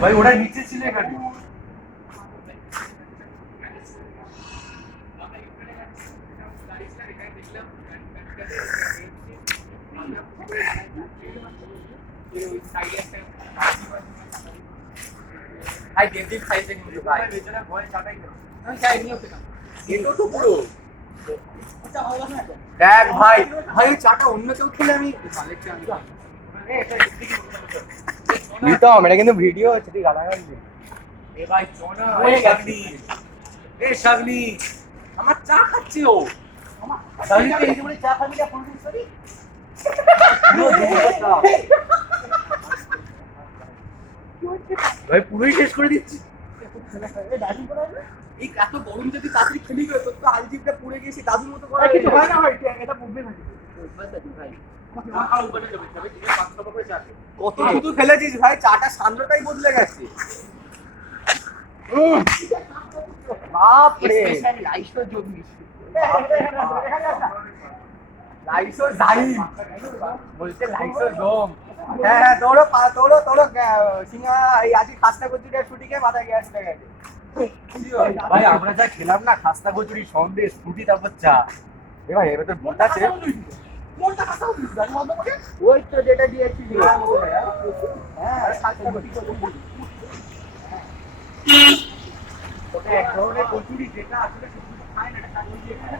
ভাই ওরা নিচে ছিল এখানে। ভাই গেঞ্জির সাইজে কিন্তু ভাই পেছনে ভয় চাটাই গেল। আমি চাই নিও পেতাম এটো তো পুরো দেখ ভাই ভাই এই চাটা অন্য কেউ খেলে আমি নিতাম এটা কিন্তু ভিডিও আছে তুই গালাগালি দিবি। এ ভাই চনা ওই এ শাগনি এ শাগনি আমার চা খাচ্ছে ও শাগনি এই যে বলে চা খাবি না ফুল ড্রিঙ্কস করি ভাই পুরোই শেষ করে দিচ্ছি। এই এত গরম যদি তাড়াতাড়ি খেলি গেল তোর তো আলজিভটা পুড়ে গিয়ে সেই দাদুর মতো করা কিছু হয় না ভাই এটা মুভমেন্ট থাকে। ভাই কত শুধু ফেলেছিস ভাই চাটা সান্দ্রটাই বদলে গেছে বাপরে লাইসো জমি লাইসো জারি বলতে লাইসো জম হ্যাঁ হ্যাঁ তোরও তোরও সিঙ্গা এই আজকে খাস্তা কচুরির শুটিংয়ে মাথায় গ্যাস লেগে গেছে ভাই আমরা যা খেলাম না খাস্তা কচুরি সন্দেশ ফ্রুটি তারপর চা। এ ভাই এবার তোর মনটা আছে ওই তো যেটা দিয়েছিলি হ্যাঁ খাস্তা কচুরি ওটা এক ধরনের কচুরি যেটা আসলে শুধু খায় না, এটা কাটলে দিয়ে খায়।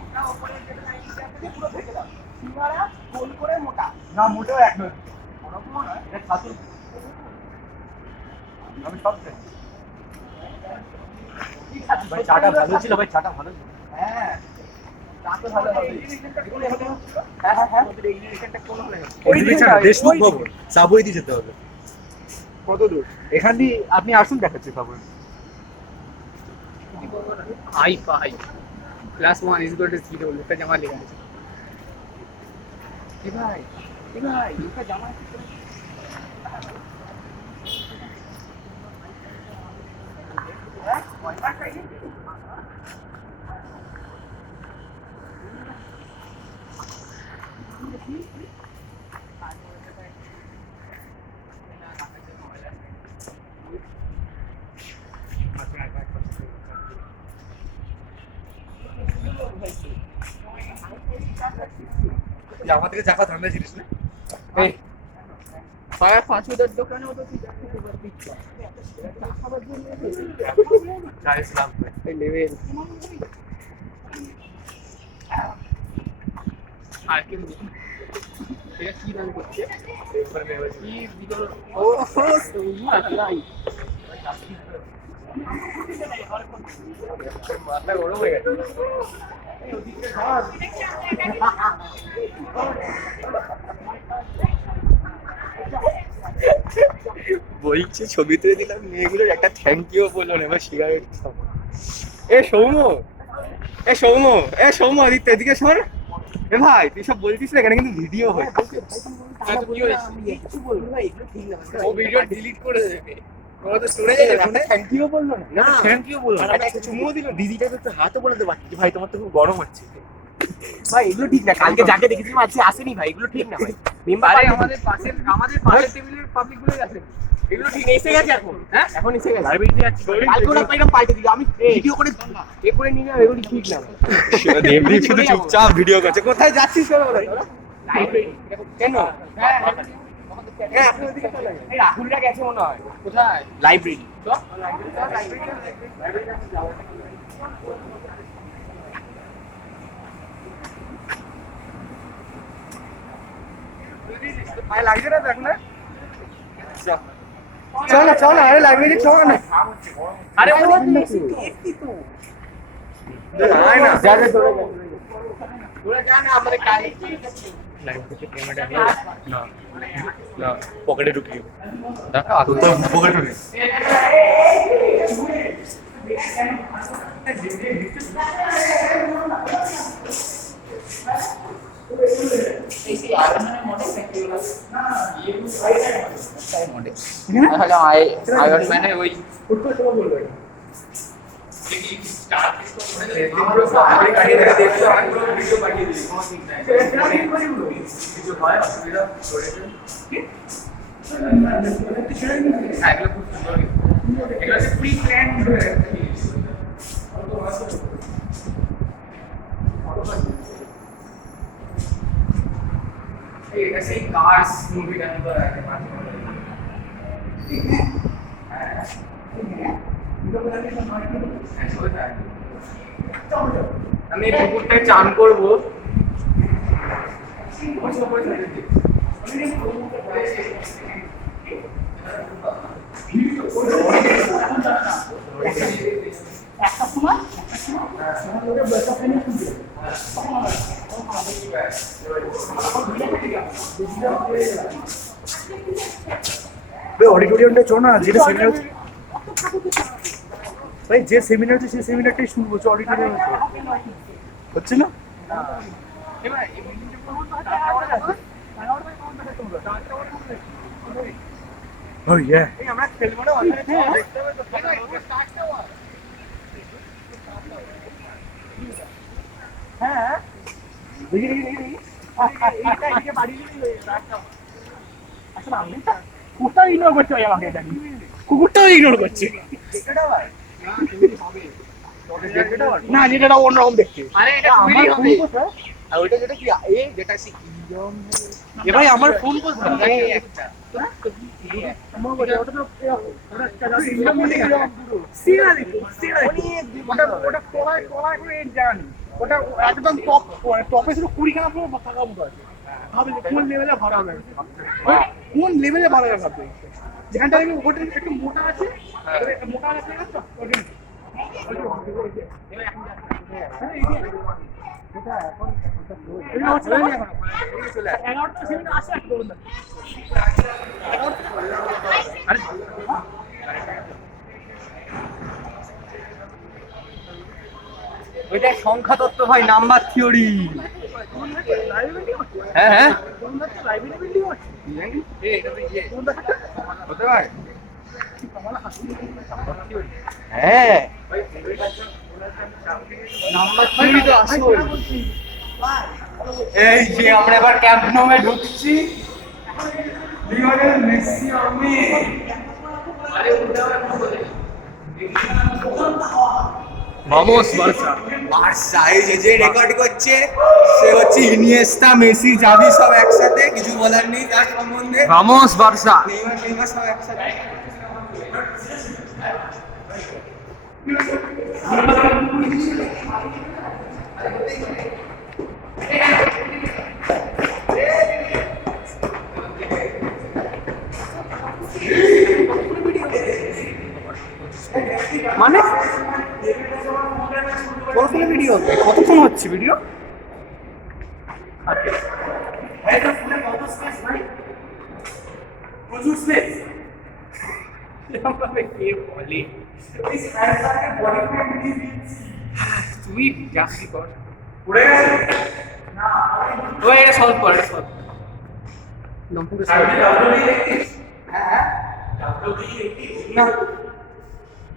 ওটা উপরে যেটা লাগিয়ে আছে পুরো ভেঙে দাও। সিঙ্গারা গোল করে মোটা না মোটেও এক নয়, ওরকমও নয়, এটা ছাতুর। আমি সব খাই। ভাই চাটা ভালো ছিল, ভাই চাটা ভালো ছিল। হ্যাঁ তা তো ভালো হবে হ্যাঁ হ্যাঁ হ্যাঁ ওদের এগ্রিগেশনটা কোন হলে ওই দেশমুখ ভবন সাবওয়ে দিয়ে যেতে হবে। কত দূর এখান দিয়ে আপনি আসুন, দেখাচ্ছি সাবওয়ে। হাই ফাই +1 ইজ ইকুয়াল টু 0 এটা জামা লেখা আছে এ ভাই এটা জামা আমার থেকে চাকা ঠান্ডা জিনিস না। এই পায়া ফাঁসুদের দোকানেও তো তুই দেখতে পারবি চা ইসলাম ভাই। এই লেভেল আর কি এটা কি রান করছে কি ভিতর ও নাই মাথা গরম হয়ে গেছে বলছে ছবি তুলে দিলাম মেয়েগুলোর একটা থ্যাংক ইউ বললো না এবার সিগারেট খাবো এ সৌম্য আদিত্য এদিকে শোন এ ভাই তুই সব বলছিস না এখানে কিন্তু ভিডিও হয় ও ভিডিও ডিলিট করে দেবে ওরা তো চলে যাবে ফোনে থ্যাংক ইউ বললো না থ্যাংক ইউ বলুন। একটা চুমুও দিল দিদিটা তো হাতে বলে দেবা ভাই তোমার তো খুব গরম হচ্ছে ভাই এগুলো ঠিক না কালকে যাকে দেখেছিলাম আজকে আসেনি ভাই এগুলো ঠিক না ভাই মেম্বার আমাদের পাশের টেবিলের পাবলিক গুলোই আছে এগুলো ঠিক এসে গেছে এখন এসে গেছে লাইব্রেরিতে আছে কালকে ওরা পাইলাম পাল্টে দিল আমি ভিডিও করে এ করে নিয়ে যাও এগুলো ঠিক না এমনি শুধু চুপচাপ ভিডিও করছে। কোথায় যাচ্ছিস কেন ভাই? লাইব্রেরি কেন হ্যাঁ আপনি ওদিকে চলে যান এই রাহুলরা গেছে মনে হয় কোথায় লাইব্রেরি তো ভাই লাগছে না দেখ না। চল না আরে লাইব্রেরি চল না। আরে ওরা আয় না যা যা তোরা যা না আমাদের কাজ লাইব্রেরিতে ক্যামেরা নিয়ে না না পকেটে ঢুকিয়ে দেখা তো তো পকেটে নেই। আয়রন ম্যানের ওই হ্যাঁ এগুলো খুব সুন্দর, এগুলো হচ্ছে প্রি প্ল্যান। এটা সেই কার্স মুভিটার মতো একটা মাঝে মাঝে। হ্যাঁ আমি এই পুকুরটায় চান করবো। অডিটোরিয়ামটা চো না, যেটা সেমিনার ভাই, যে সেমিনার হচ্ছে সেই সেমিনারটাই শুনবো, অডিটোরিয়াম হচ্ছে না। Oh yeah. আমরা খেলবো না, দেখতে হবে তো। হ্যাঁ দেখি দেখি দেখি কুকুরটাও ইগনোর করছে ভাই আমাকে, জানি কুকুরটাও ইগনোর করছে না, যেটা অন্যরকম দেখতে। আরে এটা আমার কুইরি হবে। ফোন কোথায়? আর ওইটা যেটা কি এ যেটা সি এ ভাই আমার ফোন কোথায়? এই একটা আমার বলে ওটা তো সিনারি ওটা কলায় কলায় করে জানি, ওটা একদম টপ টপে শুধু 20খানা পুরো ফাঁকা মতো আছে। ভাবে কোন লেভেলে ভাড়া হবে, কোন লেভেলে ভাড়া হবে ভাববে। যেখানটা দেখবি ওটা একটু মোটা আছে, মোটা আছে না তো ওইটা সংখ্যা তত্ত্ব ভাই, নাম্বার থিওরি। হ্যাঁ হ্যাঁ হতে পারে। হ্যাঁ নাম্বার থিওরি তো আসল। এই যে আমরা এবার ক্যাম্প নোমে ঢুকছি, লিওনেল মেসি আমি ভামোস বার্সা। বার্সা এই যে রেকর্ড করছে সে হচ্ছে ইনিয়েস্তা, মেসি, জাভি সব একসাথে, কিছু বলার নেই তার সম্বন্ধে। Vamos Barca. নেইমার সব একসাথে। মানে কতক্ষণ ভিডিও হবে, কতক্ষণ হচ্ছে ভিডিও? তুই যাচ্ছি কর, ওই এটা সলভ কর, এটা সলভ না,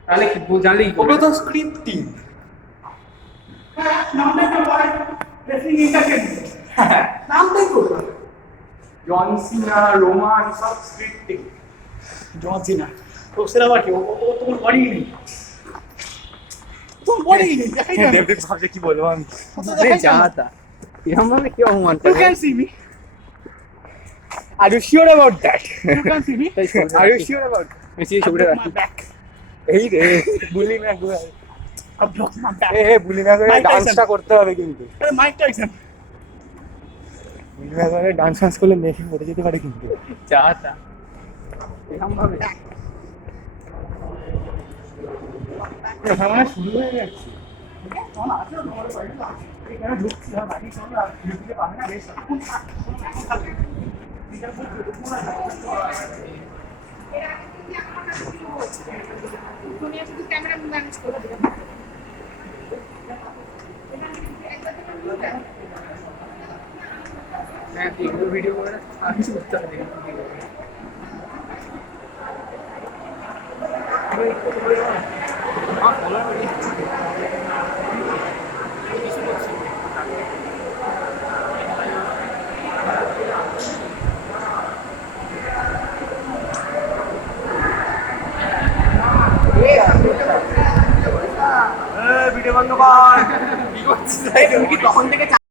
তাহলে কি জানলি ওগুলো তো স্ক্রিপ্টিং। জন সিনা, রোমান সব স্ক্রিপ্টিং। জন সিনা তো সেটা আবার কি, ও তো কোনো বডি নেই, তো বডি নেই, দেখাই না। ডেভিড ভাবছে কি বলবো আমি। যাতা এরকম ভাবে কি অপমান You can see me. Are you sure about that? You can see me. Are you sure about that? Messi ছবিটা My রাখি। back. এই রে বুলি না গো, I blocked my back. এ বুলি না করে Mike Tyson. ডান্সটা করতে হবে কিন্তু। Hey, Mike Tyson. বুলি না করে ডান্স করলে মেশিন পড়ে যেতে পারে কিন্তু। যাতা এরকম ভাবে মানে শুরু হয়ে গেছে। চল আসো, তোমার বাড়ি তো আছে। এখানে ঢুকছি, আর বাড়ি চল, আর ঢুকতে পারবে না, বেশ। এখন থাকবে। দুনিয়া শুধু ক্যামেরা ম্যানেজ করে দেবে। হ্যাঁ এগুলো ভিডিও করে আর কিছু করতে হবে না। কর কি করছিস? তুমি কি তখন থেকে